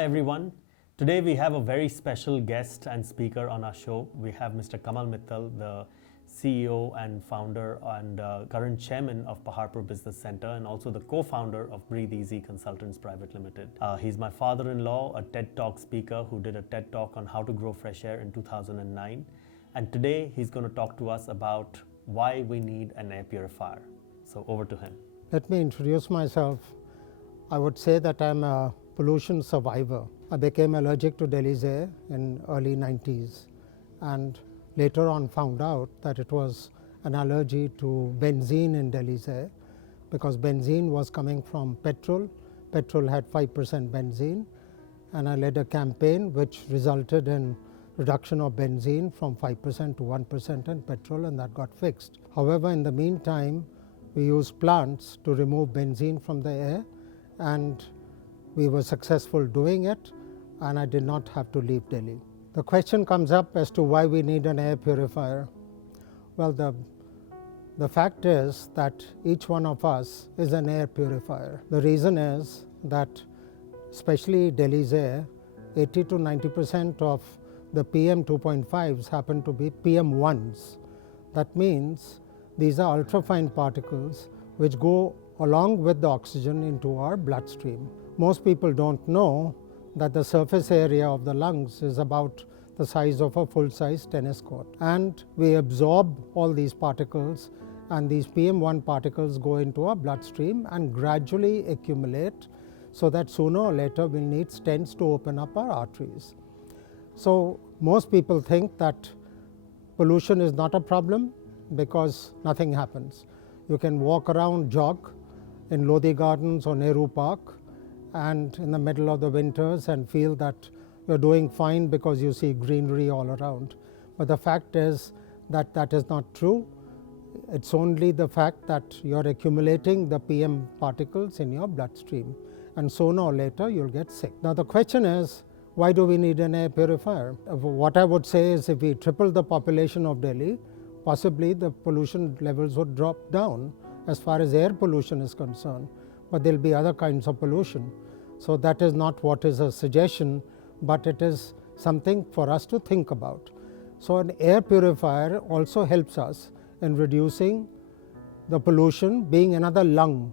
Hi everyone. Today we have a very special guest and speaker on our show. We have Mr. Kamal Mittal, the CEO and founder and current chairman of Paharpur Business Center and also the co-founder of Breathe Easy Consultants Private Limited. He's my father-in-law, a TED Talk speaker who did a TED Talk on how to grow fresh air in 2009. And today he's going to talk to us about why we need an air purifier. So over to him. Let me introduce myself. I would say that I'm a pollution survivor. I became allergic to Delhi's air in early 90s and later on found out that it was an allergy to benzene in Delhi's air because benzene was coming from petrol. Petrol had 5% benzene, and I led a campaign which resulted in reduction of benzene from 5% to 1% in petrol, and that got fixed. However, in the meantime, we used plants to remove benzene from the air, and we were successful doing it, and I did not have to leave Delhi. The question comes up as to why we need an air purifier. Well, the fact is that each one of us is an air purifier. The reason is that, especially Delhi's air, 80 to 90% of the PM 2.5s happen to be PM1s. That means these are ultrafine particles which go along with the oxygen into our bloodstream. Most people don't know that the surface area of the lungs is about the size of a full-size tennis court. And we absorb all these particles, and these PM1 particles go into our bloodstream and gradually accumulate so that sooner or later we'll need stents to open up our arteries. So most people think that pollution is not a problem because nothing happens. You can walk around, jog in Lodi Gardens or Nehru Park and in the middle of the winters and feel that you're doing fine because you see greenery all around. But the fact is that that is not true. It's only the fact that you're accumulating the PM particles in your bloodstream, and sooner or later you'll get sick. Now the question is, why do we need an air purifier? What I would say is, if we triple the population of Delhi, possibly the pollution levels would drop down as far as air pollution is concerned, but there'll be other kinds of pollution. So that is not what is a suggestion, but it is something for us to think about. So an air purifier also helps us in reducing the pollution, being another lung.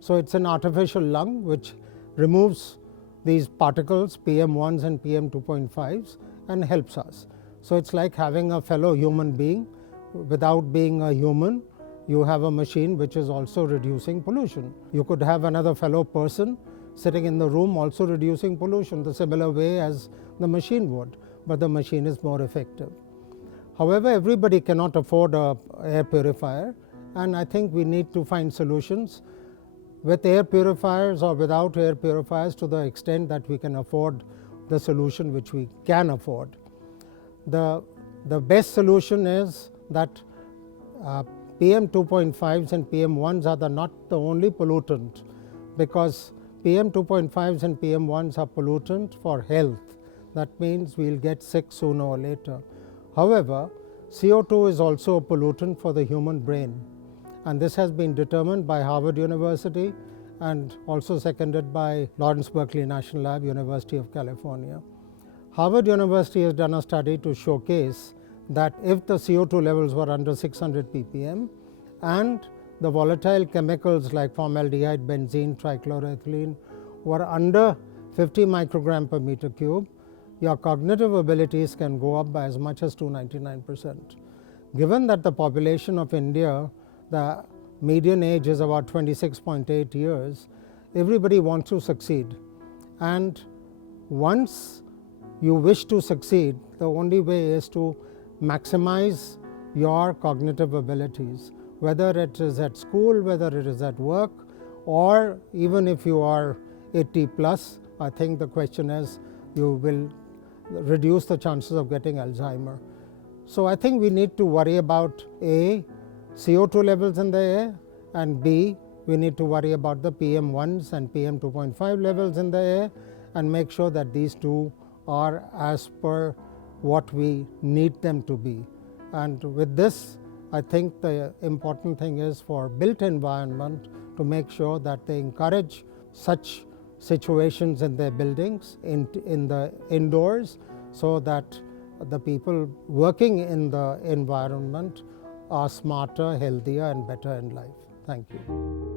So it's an artificial lung which removes these particles, PM1s and PM 2.5s, and helps us. So it's like having a fellow human being. Without being a human, you have a machine which is also reducing pollution. You could have another fellow person sitting in the room also reducing pollution the similar way as the machine would, but the machine is more effective. However, everybody cannot afford an air purifier, and I think we need to find solutions with air purifiers or without air purifiers to the extent that we can afford the solution which we can afford. The best solution is that PM 2.5s and PM1s are not the only pollutant, because PM 2.5s and PM1s are pollutant for health. That means we'll get sick sooner or later. However, CO2 is also a pollutant for the human brain, and this has been determined by Harvard University and also seconded by Lawrence Berkeley National Lab, University of California. Harvard University has done a study to showcase that if the CO2 levels were under 600 ppm and the volatile chemicals like formaldehyde, benzene, trichloroethylene were under 50 microgram per meter cube, your cognitive abilities can go up by as much as 299%. Given that the population of India, the median age is about 26.8 years, everybody wants to succeed. And once you wish to succeed, the only way is to maximize your cognitive abilities, whether it is at school, whether it is at work, or even if you are 80 plus, I think the question is you will reduce the chances of getting Alzheimer. So I think we need to worry about A, CO2 levels in the air, and B, we need to worry about the PM1s and PM 2.5 levels in the air and make sure that these two are as per what we need them to be. And with this, I think the important thing is for built environment to make sure that they encourage such situations in their buildings, in the indoors, so that the people working in the environment are smarter, healthier, and better in life. Thank you.